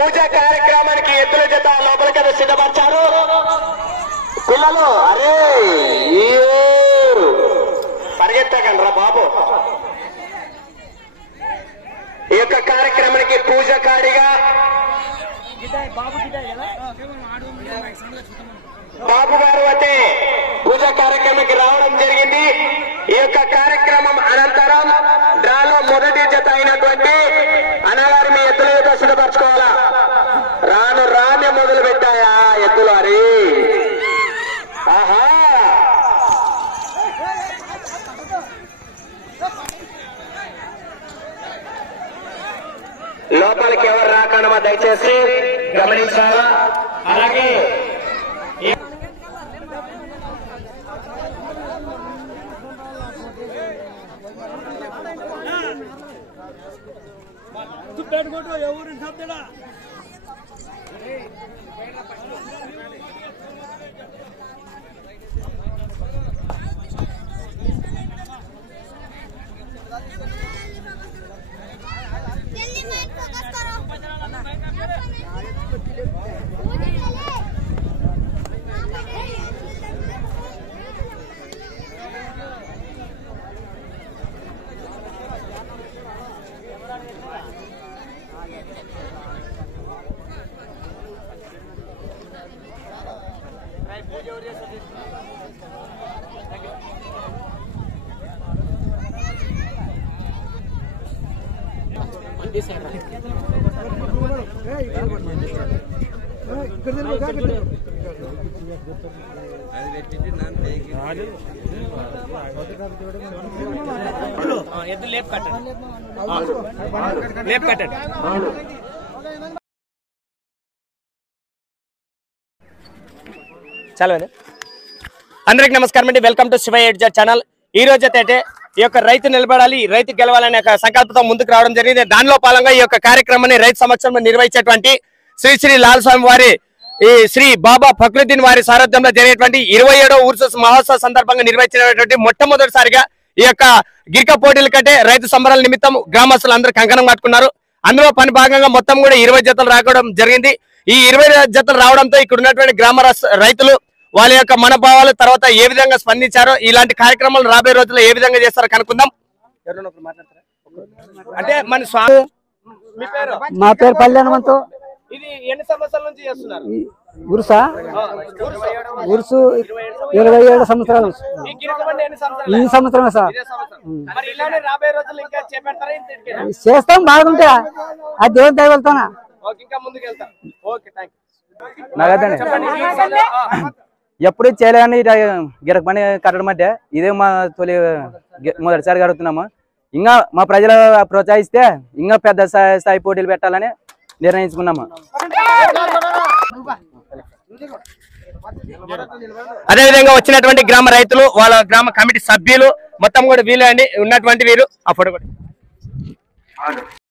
పూజా కార్యక్రమానికి ఎద్దుల జత లోపలికి సిద్ధపరిచారు పిల్లలు. అరే పరిగెత్తగలరా బాబు. ఈ యొక్క కార్యక్రమానికి పూజ కాడిగా బాబు గారు అయితే పూజా కార్యక్రమానికి రావడం జరిగింది. ఈ యొక్క కార్యక్రమం అనంతరం డ్రాలో మొదటి జత అయినటువంటి అన్నగారు మీ ఎద్దుల జత సిద్ధపరచుకోవాలా. రానే మొదలు పెట్టాయా ఎద్దులు. అరే ఆహా లోపలికి ఎవరు రాకనమా దయచేసి గమనించాలా. అలాగే చాలా అందరికి నమస్కారం అండి. వెల్కమ్ టు శివ ఎడ్జర్ ఛానల్. ఈ రోజు అయితే ఈ యొక్క రైతు నిలబడాలి, రైతు గెలవాలనే సంకల్పంతో ముందుకు రావడం జరిగింది. దానిలో భాగంగా ఈ యొక్క కార్యక్రమాన్ని రైతు సమక్షంలో నిర్వహించేటువంటి శ్రీ శ్రీ లాల్ స్వామి వారి ఈ శ్రీ బాబా ఫక్రుద్దీన్ వారి సారథ్యంలో జరిగేటువంటి 27వ ఉర్సు మహోత్సవ సందర్భంగా నిర్వహించినటువంటి మొట్టమొదటిసారిగా ఈ యొక్క గిరిక పోటీల కంటే రైతు సంబరాల నిమిత్తం గ్రామస్తులు అందరూ కంకణం కట్టుకున్నారు. అందులో పని భాగంగా మొత్తం కూడా 20 జతలు రావడం జరిగింది. ఈ 20 జతలు రావడంతో ఇక్కడ ఉన్నటువంటి గ్రామ రైతులు వాళ్ళ యొక్క మనోభావాలు తర్వాత ఏ విధంగా స్పందించారో, ఇలాంటి కార్యక్రమాలు రాబోయే రోజుల్లో ఏ విధంగా చేస్తారో కనుక్కుందాం. అంటే మన స్వామి మీ పేరు? మా పేరు పల్లెనమంతో. ఇది ఎన్ని సంవత్సరాల నుంచి చేస్తున్నారు? ఉరుసా ఉరుసు 27 సంవత్సరాలు. ఈ సంవత్సరమే సార్. చేస్తాం బాగుంటే ఆ దేవుని దయ వెళ్తానా. ఎప్పుడు చేయలేని గిరక పని కట్టడం అంటే ఇదే మా తొలి మొదటిసారి కడుగుతున్నాము. ఇంకా మా ప్రజలు ప్రోత్సహిస్తే ఇంకా పెద్ద స్థాయి పోటీలు పెట్టాలని నిర్ణయించుకున్నాము. అదేవిధంగా వచ్చినటువంటి గ్రామ రైతులు, వాళ్ళ గ్రామ కమిటీ సభ్యులు మొత్తం కూడా వీళ్ళు అండి ఉన్నటువంటి వీరు. ఆ ఫోటో కూడా